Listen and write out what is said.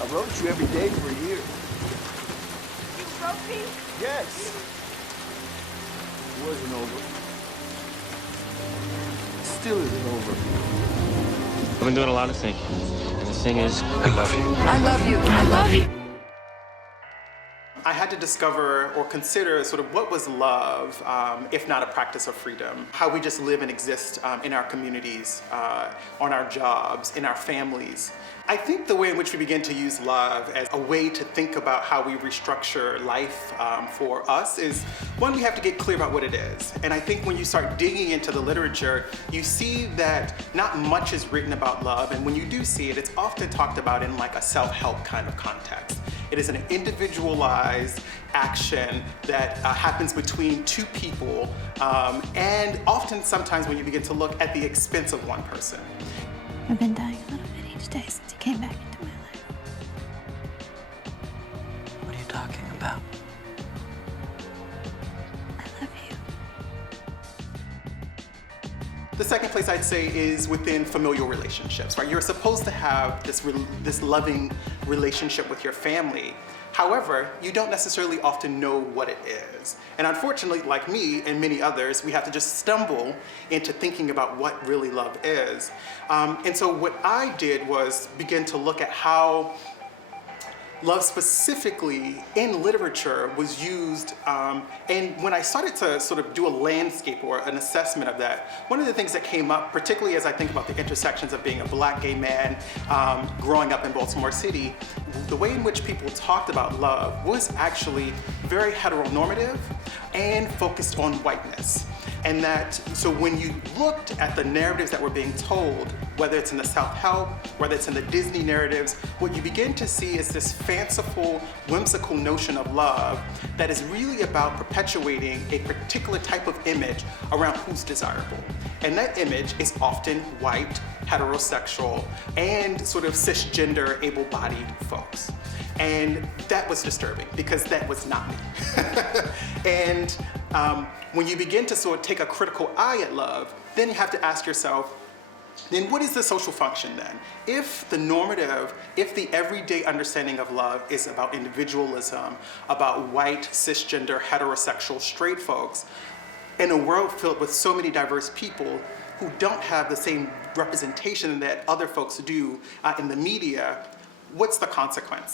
I wrote you every day for a year. You wrote me? Yes. It wasn't over. It still isn't over. I've been doing a lot of thinking. And the thing is, I love you. I love you. I love you. I had to discover or consider sort of what was love, if not a practice of freedom. How we just live and exist in our communities, on our jobs, in our families. I think the way in which we begin to use love as a way to think about how we restructure life for us is, one, we have to get clear about what it is. And I think when you start digging into the literature, you see that not much is written about love. And when you do see it, it's often talked about in like a self-help kind of context. It is an individualized action that happens between two people, and often sometimes when you begin to look at the expense of one person. I've been dying a little bit each day since you came back into my life. What are you talking about? I love you. The second place I'd say is within familial relationships, right? You're supposed to have this loving relationship with your family. However, you don't necessarily often know what it is. And unfortunately, like me and many others, we have to just stumble into thinking about what really love is. And so what I did was begin to look at how love specifically in literature was used, and when I started to sort of do a landscape or an assessment of that, one of the things that came up, particularly as I think about the intersections of being a Black gay man growing up in Baltimore City, the way in which people talked about love was actually very heteronormative and focused on whiteness. And that, so when you looked at the narratives that were being told, whether it's in the self-help, whether it's in the Disney narratives, what you begin to see is this fanciful, whimsical notion of love that is really about perpetuating a particular type of image around who's desirable. And that image is often white, heterosexual, and sort of cisgender, able-bodied folks. And that was disturbing because that was not me. And when you begin to sort of take a critical eye at love, then you have to ask yourself, then what is the social function then? If the normative, if the everyday understanding of love is about individualism, about white, cisgender, heterosexual, straight folks, in a world filled with so many diverse people who don't have the same representation that other folks do in the media, what's the consequence?